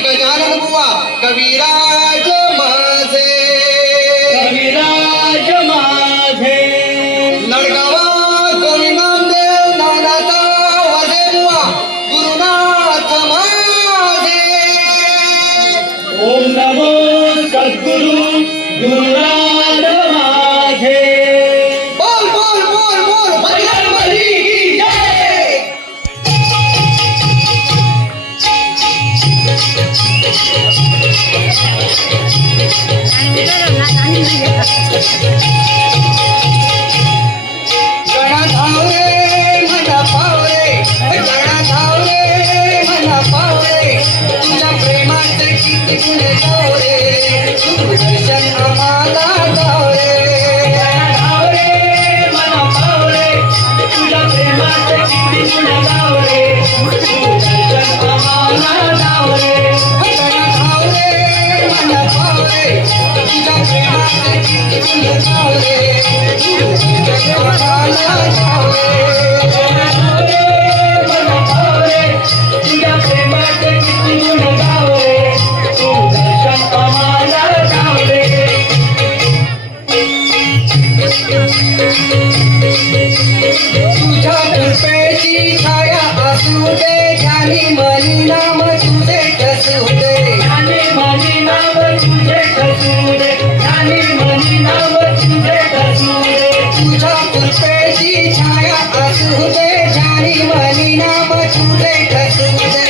गजानन बुवा कविराज माझे नडगावा गोविंददेव नानाचा वाजे बुवा गुरुनाथ माझे ओम नमो सद्गुरु गुरुनाथ माझे बोल बोल बोल बोल बजरंगबली की जय गणा धावरे मना पावरे गणा धावरे मना पावरे तुझ्या प्रेमाचे किती गुणे गावरे तू दर्शन आम्हाला गावरे गणा धावरे मना पावरे तुझ्या प्रेमाचे किती गुण गावरे तू दर्शन आम्हाला गावरे गणा धावरे मना पावरे तुझ्या प्रेमाचे किती गुणे गावरे तू दर्शन आम्हाला गावरे गणा धावरे मना पावरे तुझ्या प्रेमाचे किती गुण गावरे तू दर्शन आम्हाला गावरे तुझ्या कृपेची छाया असू दे ज्ञानी मनी नाम तुझे ठसू दे ज्ञानी मनी नाम तुझे ठसू दे ज्ञानी मनी नाम तुझे ठसू दे तुझ्या कृपेची छाया असू दे ज्ञानी मनी नाम तुझे ठसू दे